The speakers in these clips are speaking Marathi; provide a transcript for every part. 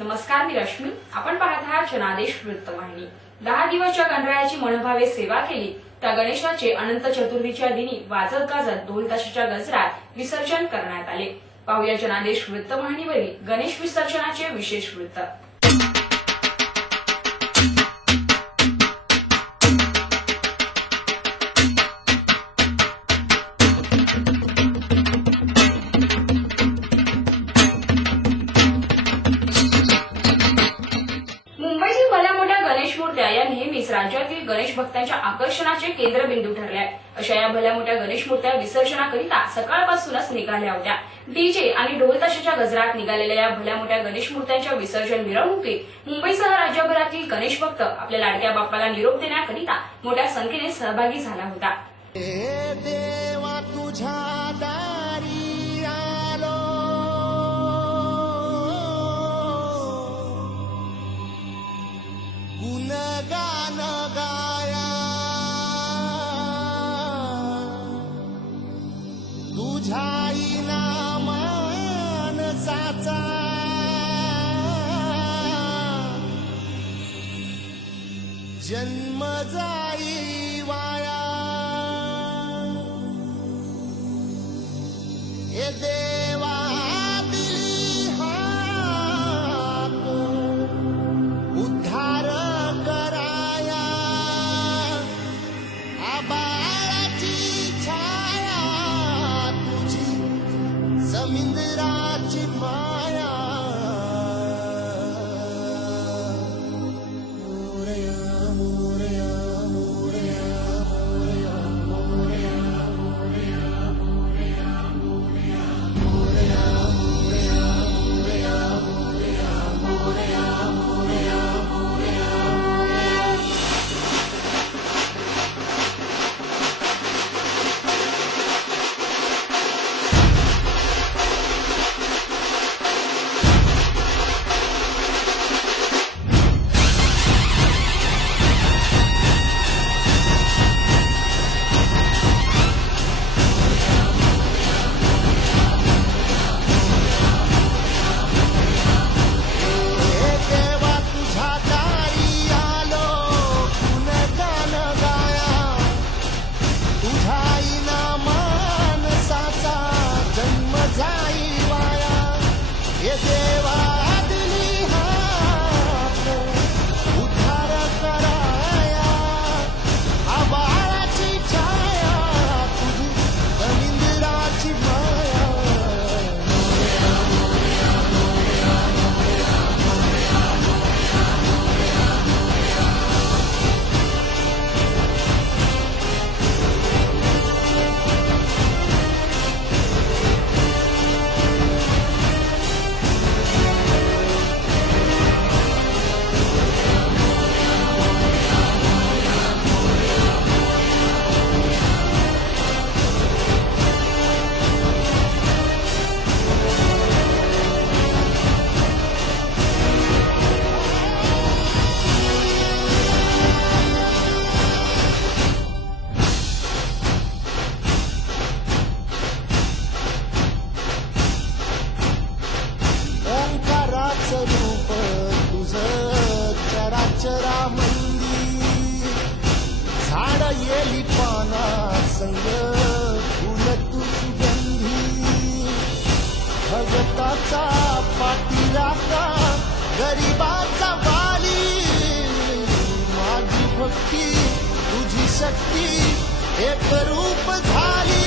नमस्कार, मी रश्मी. आपण पाहत आहात जनादेश वृत्तवाहिनी. 10 दिवसच्या गणरायाची मनभावे सेवा केली. त्या गणेशाचे अनंत चतुर्थीच्या दिनी वाजत गाजत ढोल ताशाच्या गजरात विसर्जन करण्यात आले. पाहूया जनादेश वृत्तवाहिनीवरील गणेश विसर्जनाचे विशेष वृत्त. मुंबईतील भल्या मोठ्या गणेश मूर्त्या या नेहमीच राज्यातील गणेश भक्तांच्या आकर्षणाचे केंद्रबिंदू ठरल्या. अशा या भल्या मोठ्या गणेश मूर्त्या विसर्जनाकरिता सकाळपासूनच निघाल्या होत्या. डीजे आणि ढोल ताशाच्या गजरात निघालेल्या या भल्या मोठ्या गणेश मूर्त्यांच्या विसर्जन मिरवणुकीत मुंबईसह राज्यभरातील गणेश भक्त आपल्या लाडक्या बाप्पाला निरोप देण्याकरिता मोठ्या संख्येने सहभागी झाला होता. देवा तुझ्या दारी आलो, गुणगान गाया तुझ्या इनामान साचा, जन्म जाई वाया. ए देवा दिली हाक उद्धार कराया, आबाळाची छाया तुझी, समुद्राची माया. मोरया मोरया मोरया मोरया मोरया मोरया रूप तुझं चराचरामंदी, झाड येली पाना संग फुल तू सुगंधी. भगताचा पाठीराखा गरिबाचा वाली, माझी भक्ती तुझी शक्ती एक रूप झाली.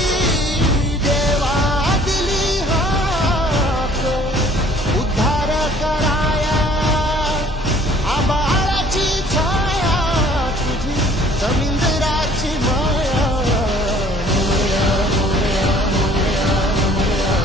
देवा दिली हाक उद्धार कराया, आबाळाची छाया तुझी, समुद्राची माया. मोरया मोरया मोरया मोरया.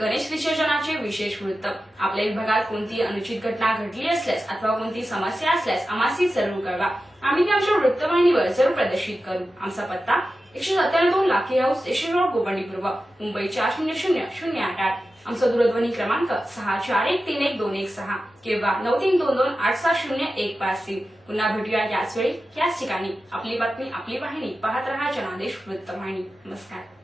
गणेश विसर्जनाचे विशेष वृत्त. आपल्या विभागात कोणती अनुचित घटना घडली असल्यास अथवा कोणती समस्या असल्यास आम्हासी जरूर कळवा. आम्ही ते आमच्या वृत्तवाहिनीवर जरूर प्रदर्शित करू. आमचा पत्ता 197 lucky house, station road, Govandi पूर्व, मुंबई 400088. आमचा दूरध्वनी क्रमांक 64131216 किंवा 9322870153. पुन्हा भेटूया याच वेळी याच ठिकाणी. आपली बातमी आपली वाहिनी, पाहत रहा जनादेश वृत्तवाहिनी. नमस्कार.